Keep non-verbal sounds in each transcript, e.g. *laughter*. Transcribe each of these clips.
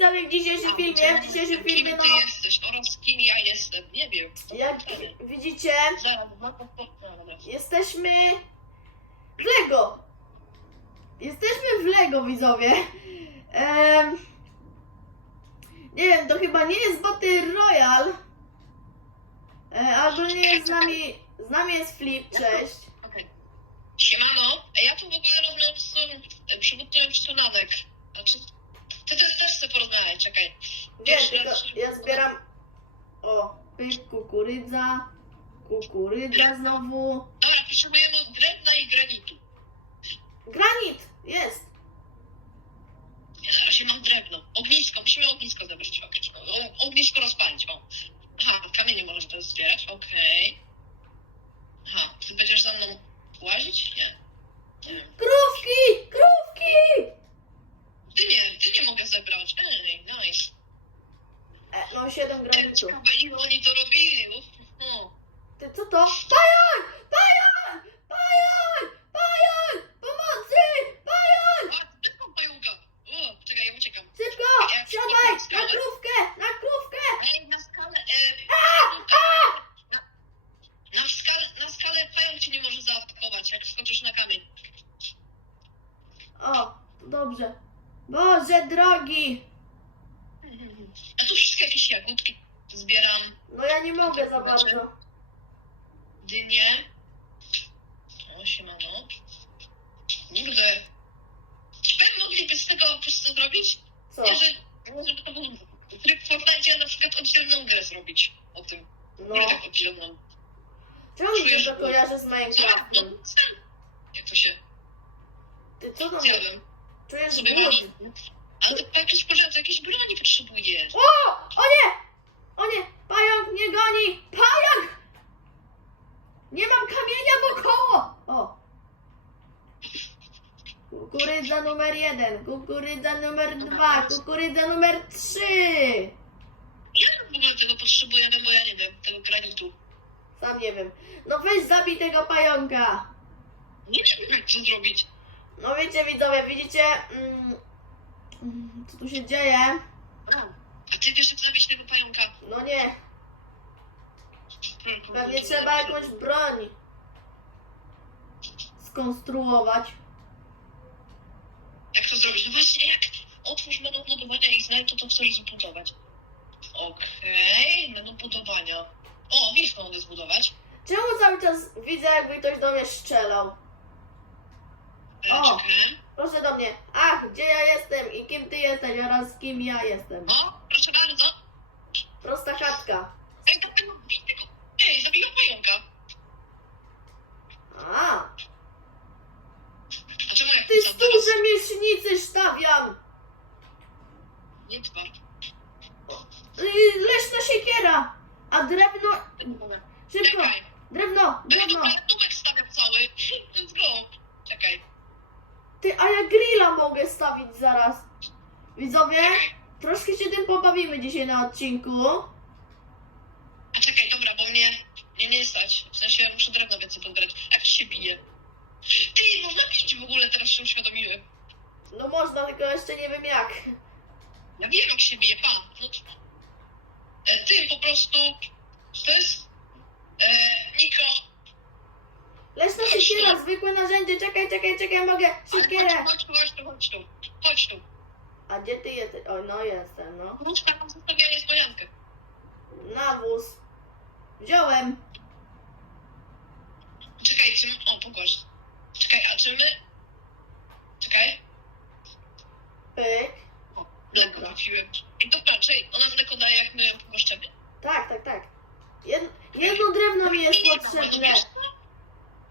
widzowie w dzisiejszym filmie, w dzisiejszym filmie, Kim no, ty jesteś oraz kim ja jestem? Nie wiem. jak widzicie, Zaraz, no to to- no, dobra. jesteśmy w Lego. Jesteśmy w Lego, widzowie. Em, nie wiem, to chyba nie jest Battle Royale. E, albo nie jest z nami, z nami jest Flip, cześć. Okej. Siemano, ja tu w ogóle rozmawiam z tym e, przywódcą. Znaczy, też, też porozmawiać, czekaj. Jeszcze tylko ja zbieram, o, pyk, kukurydza, kukurydza znowu. Dobra, potrzebujemy drewna i granitu. Granit, jest. Ja na razie mam drewno. Ognisko, musimy ognisko zebrać. Ognisko rozpalić, o. Aha, kamienie możesz teraz zbierać, okej. Aha, ty będziesz za mną łazić? Nie. Nie wiem. Krówki, krówki! Ty nie, ty nie mogę zebrać. Ej, nice. E, mam 7 granitu. Ciekawe, ile oni to robili. Uhu. Ty, co to? Pająk! Pająk! Pająk! Pająk! Pomocy! Pająk! A, tylko pająka. O, czekaj, ja uciekam. Szybko! Ja Siadaj! wchodzę w Na skalę. krówkę! Na krówkę! Ej, na skalę, e, na, na skalę, na skalę pająk cię nie może zaatakować, jak skoczysz na kamień. O, dobrze. Boże drogi! A tu wszystkie jakieś jagódki zbieram, No ja nie mogę za bardzo. dynie. O, siemano. Kurde. Czy pewnie mogliby z prostu zrobić? Co? Nie, że, żeby to był tryb Fortnite, na przykład oddzielną grę zrobić o tym. No. Nie tak oddzielną. Czemu czujesz się to ból? kojarzy z Co? No, Minecraftem? sam. Jak to się Ty co tam? zjadłem? Czujesz Sobie mam. Ale to jakiś porządek, jakiejś broni potrzebujesz. O! O nie! O nie! Pająk mnie goni! Pająk! Nie mam kamienia wokoło! O! Kukurydza numer jeden, kukurydza numer dwa, kukurydza numer trzy! Jak w ogóle tego potrzebujemy, bo ja nie wiem, tego granitu. Sam nie wiem. No weź zabij tego pająka! Nie wiem, jak to zrobić. No wiecie widzowie, widzicie mm, mm, co tu się dzieje? A ty wiesz, jak zabić tego pająka? No nie, Hmm, pewnie trzeba jakąś broń skonstruować. To zrobić? No właśnie, jak otwórz menu budowania i znajdź to, to chcesz zbudować. Okej, menu budowania. O, wiesz, mogę zbudować. Czemu cały czas widzę jakby ktoś do mnie strzelał? E, O. Czekaj. Proszę do mnie. Ach, gdzie ja jestem i kim ty jesteś oraz kim ja jestem. O, proszę bardzo. Prosta chatka. Ej, dlatego bij tego. Ej, zabiję pająka. A, A czemu jak ty to teraz? stół rzemieślnicy stawiam. Nie dwa. Y, Leśna siekiera. A drewno... Szybko. Czekaj. Drewno, drewno. Ale tubek stawiam cały. *laughs* Let's go. Czekaj. Ty, a ja grilla mogę stawić zaraz. Widzowie, troszkę się tym pobawimy dzisiaj na odcinku. A czekaj, dobra, bo mnie, mnie nie stać. W sensie muszę drewno więcej podgrać. Jak się bije? Ty, można bić w ogóle, teraz się uświadomiłem. No można, tylko jeszcze nie wiem jak. Ja wiem jak się bije, pan. No, e, ty po prostu, to jest e, mikro. Leśna siekiera, zwykłe narzędzie. Czekaj, czekaj, czekaj, mogę. Ale Siekierę. Chodź tu, chodź tu, chodź tu. Chodź tu. A gdzie ty jesteś? O, no jestem, no. Chodź taką zostawiam niespodziankę. Nawóz. Wziąłem. Czekaj, czy... O, pokaż. Czekaj, a czy my... Czekaj. Pyk. O, mleko Dobra. kupiłem. I dobra, czyli ona mleko daje, jak my ją pogoszczemy? Tak, tak, tak. Jed, jedno drewno mi jest No potrzebne.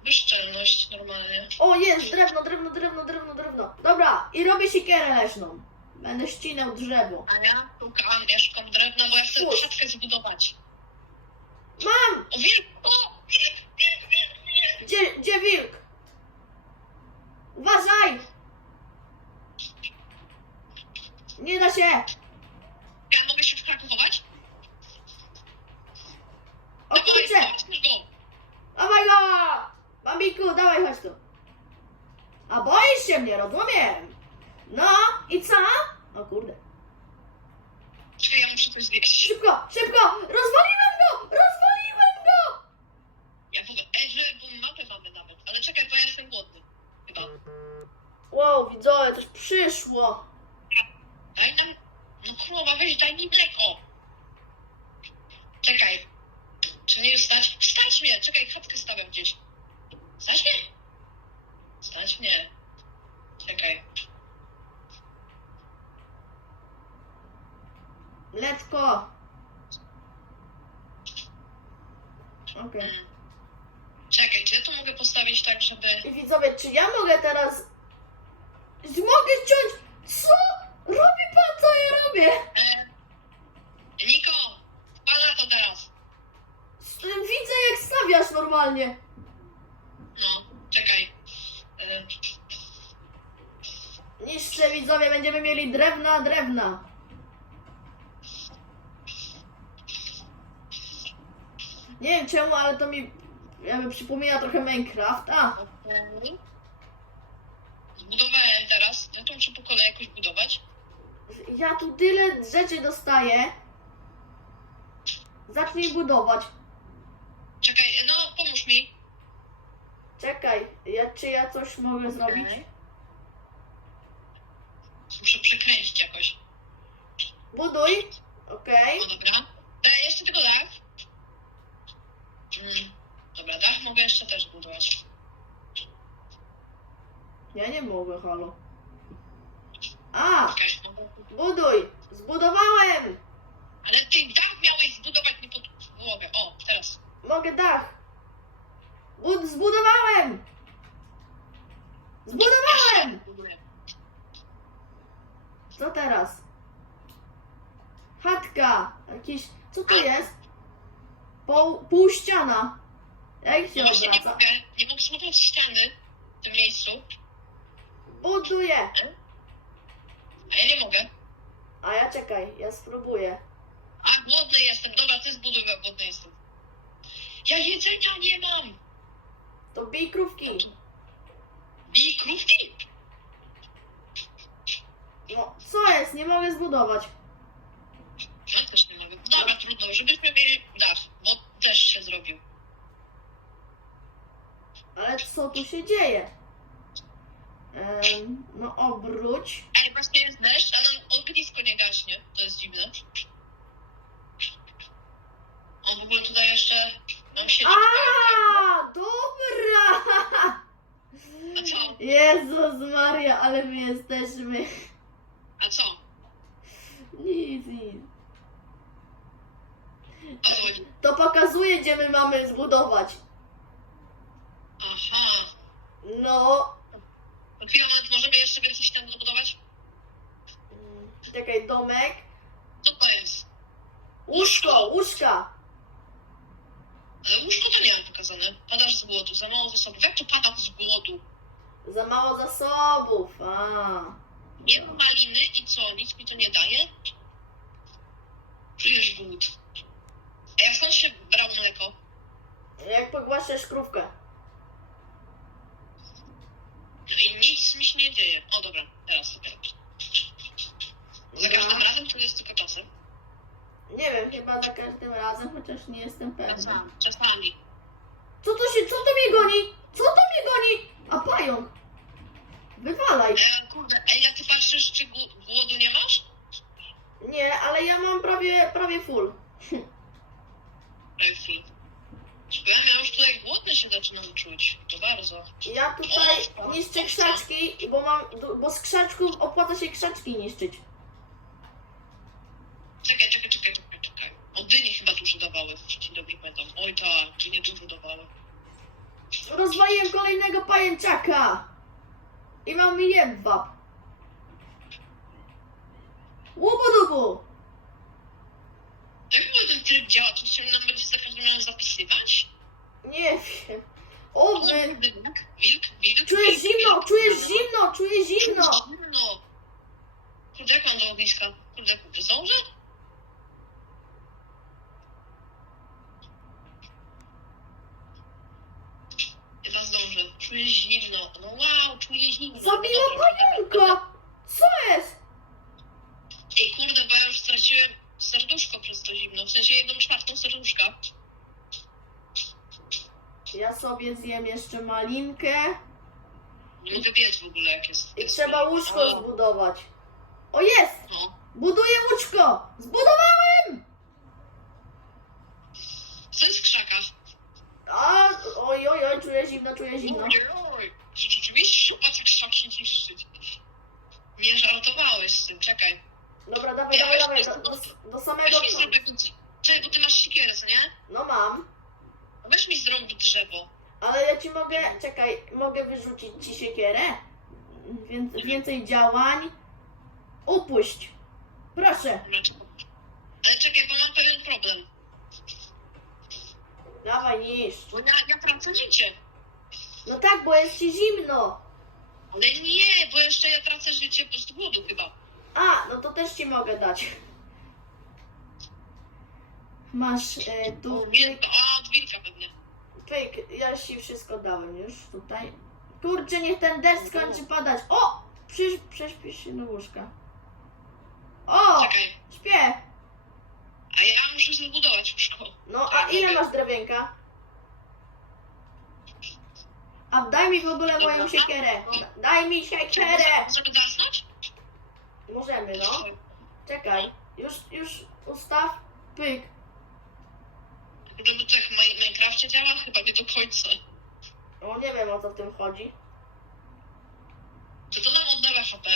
Bezczelność, normalnie. O, jest, drewno, drewno, drewno, drewno, drewno. Dobra, i robię siekierę leśną. Będę ścinał drzewo. A ja szukam, ja szukam drewna, bo ja chcę siatkę zbudować. Mam! O, wilk! O, wilk, wilk, wilk, wilk! Gdzie, gdzie wilk? Nie da się! Ja mogę się w kraku chować? O Dawaj, kurczę! chodź go! Dawaj go! Bambiku, dawaj, chodź tu. A boisz się mnie, rozumiem. No, i co? O kurde. coś zjeść. Szybko, szybko! Rozwaliłem go! Rozwaliłem go! Ja w ogóle, ej, że bo mapę mamy nawet. Ale czekaj, bo ja jestem głodny. Chyba. Wow, widzowie, coś przyszło. Daj nam, no królowa, weź, daj mi mleko. Czekaj. Czy nie stać? Stać mnie! Czekaj, chatkę stawiam gdzieś. Stać mnie? Stać mnie. Czekaj. Letko. Okej. Mm. Czekaj, czy ja to mogę postawić tak, żeby... I widzowie, czy ja mogę teraz... Mogę ściąć... Co? Robi pan, co ja robię? E... Niko! Pana to teraz. Widzę, jak stawiasz normalnie. No, czekaj. E... Niższe widzowie, będziemy mieli drewna, drewna. Nie wiem czemu, ale to mi jakby przypomina trochę Minecraft. A, Okej. Zbudowałem teraz. Ja to muszę po kolei jakoś budować. ja tu tyle rzeczy dostaję. Zacznij budować. Czekaj, no pomóż mi. Czekaj, ja, czy ja coś mogę zrobić? Muszę przekręcić jakoś. Buduj. Okej. O, dobra. E, jeszcze tylko dach. Mm. Dobra, dach mogę jeszcze też budować. Ja nie mogę, halo. A, Okej, mogę. buduj. Zbudowałem. Ale ty dach miałeś zbudować nie pod głowę. O, teraz. Mogę dach. Bud zbudowałem. Zbudowałem. Jeszcze buduję. Co teraz? Chatka. Jakiś... Co to jest? Pół, pół ściana. Jak się No właśnie nie obraca? mogę. Nie mogę zbudować ściany w tym miejscu. Buduję. A ja nie mogę. A ja czekaj, ja spróbuję. A, głodny jestem. Dobra, ty zbuduj, bo głodny jestem. Ja jedzenia nie mam. To bij krówki. Bij krówki? No, co jest? Nie mogę zbudować. Ja też nie mogę. Dobra, trudno, żebyśmy mieli dach, bo też się zrobił. Ale co tu się dzieje? Em, no obróć. Ej, właśnie jest deszcz, ale ognisko nie gaśnie. To jest dziwne. O, w ogóle tutaj jeszcze mam się A, dobra! A co? Jezus Maria, ale my jesteśmy. A co? Nic, nic. O co chodzi? To pokazuje, gdzie my mamy zbudować. Aha. No. To chwilę, moment, możemy jeszcze więcej ścian dobudować? Czekaj, domek. Co to jest? Łóżko, łóżka. Ale łóżko to nie mam pokazane. Padasz z głodu, za mało zasobów. Jak to pada z głodu? Za mało zasobów. A. Nie ma maliny i co? Nic mi to nie daje? Czujesz głód. A ja skąd się brał mleko? Jak pogłaszczesz krówkę. No i nic mi się nie dzieje. O dobra, teraz okej. Za każdym razem to jest tylko czasem. Nie wiem, chyba za każdym razem, chociaż nie jestem pewna. Czasami. Czasami. Co to się, co to mnie goni? Co to mnie goni? A pająk. Wywalaj. E, kurde, ej, jak ty patrzysz, czy gł- głodu nie masz? Nie, ale ja mam prawie, prawie full. Ej, full. Ja już tutaj głodny się zaczynam czuć. To bardzo. Ja tutaj niszczę krzaczki, bo mam, bo z krzaczków opłaca się krzaczki niszczyć. Czekaj, czekaj, czekaj, czekaj, czekaj. O, dyni dawały. Dzień dobry, pamiętam. Oj tak. Rozwaliłem kolejnego pajęczaka. I mam mi jedwab. Łubu-dubu. Jak w ogóle ten tryb działa? To się nam będzie za każdym razem zapisywać? Nie wiem. O, wy. Wilk, wilk, wilk. Wilk, zimno, wilk. zimno, czuję zimno. Zimno. Kurde, jak mam do ogniska? Kurde, zdążę? Chyba zdążę. Czuję zimno. No wow, czuję zimno. Zabiła No dobra, dobra, dobra. pająka. Co jest? Ej, kurde, bo ja już straciłem serduszko przez to zimno, w sensie jedną czwartą serduszka. Ja sobie zjem jeszcze malinkę. Nie mogę biec w ogóle jak jest. I trzeba łóżko O, zbudować. O jest! No. Buduję łóżko! Zbudowałem! Co jest w krzakach? A, oj, oj, oj, czuję zimno, czuję zimno. Oj, oj. Rzeczywiście chyba tak krzaki niszczyć. Nie żartowałeś z tym, czekaj. Dobra, dawaj, dawaj, dawaj, do, do, do samego... Weź mi zrób jakąś... Czekaj, bo ty masz siekierę, co nie? No mam, Weź mi zrobić drzewo. ale ja ci mogę, czekaj, mogę wyrzucić ci siekierę? Więc, więcej działań. Upuść. Proszę. Ale czekaj, bo mam pewien problem. dawaj niszcz. Bo ja, ja tracę życie. No tak, bo jest ci zimno. Ale nie, bo jeszcze ja tracę życie z głodu chyba. A, no to też ci mogę dać. Masz e, tu Wilka, a od wilka pewnie. Pyk, ja ci wszystko dałem już tutaj. Kurczę, niech ten deszcz skończy padać. O! Przysz, prześpisz się do łóżka. O! Czekaj, Śpię! a ja muszę zbudować łóżko. No, a ile masz drewienka? A daj mi w ogóle moją siekierę. Da- Daj mi siekierę! Żeby zasnąć? Możemy, no. Czekaj. Już, już ustaw. Pyk. To by tak w Min- Minecrafcie działa? Chyba nie do końca. O, nie wiem o co w tym chodzi. Czy to nam oddawa HP?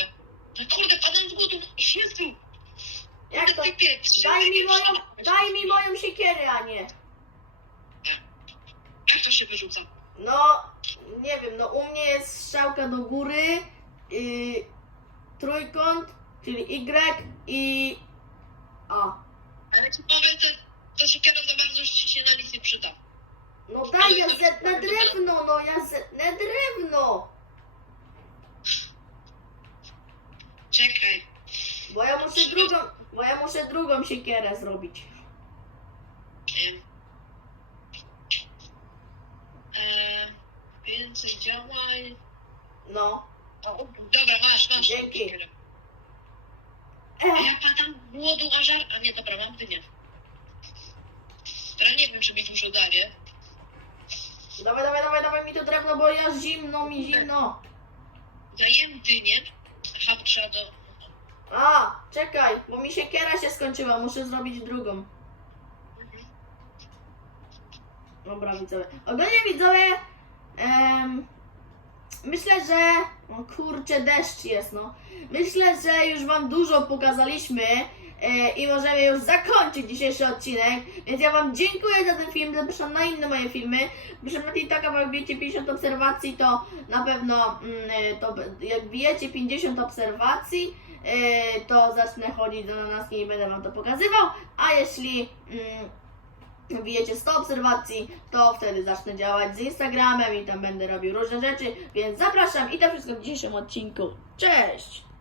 No kurde, padam z głodu. Jezu! Jak to? Ty pieprz, Daj mi moją, pieprz. daj mi moją siekierę, a nie. Jak to się wyrzuca? No, nie wiem, no u mnie jest strzałka do góry, yy, trójkąt, czyli Y i A. Ale ci powiem, to, to siekiera za bardzo ci się na nic nie przyda. No daj, ja zetnę drewno, no ja zetnę drewno. Czekaj. Bo ja muszę drugą, bo ja muszę drugą siekierę zrobić. Em. Eee, więcej działań. No. O, dobra, masz, masz. tą Dzięki. siekierę. A Ech, ja padam z głodu, a żar... A nie, dobra, mam dynię. Teraz nie wiem, czy mi dużo daje. Dawaj, dawaj, dawaj, dawaj mi to drewno, bo ja zimno mi zimno. Daję dynię. Aha, bo trzeba do... A, czekaj, bo mi siekiera się skończyła, muszę zrobić drugą. Dobra, widzowie. Ogólnie widzowie, em, myślę, że. O kurczę, deszcz jest, no. Myślę, że już Wam dużo pokazaliśmy i możemy już zakończyć dzisiejszy odcinek. Więc ja Wam dziękuję za ten film. Zapraszam na inne moje filmy. Przynajmniej tak, jak wiecie 50 obserwacji, to na pewno mm, e, to, jak bijecie 50 obserwacji, e, to zacznę chodzić do nas i będę Wam to pokazywał. A jeśli. Mm, wbijecie 100 obserwacji, to wtedy zacznę działać z Instagramem i tam będę robił różne rzeczy, więc zapraszam i to wszystko w dzisiejszym odcinku. Cześć!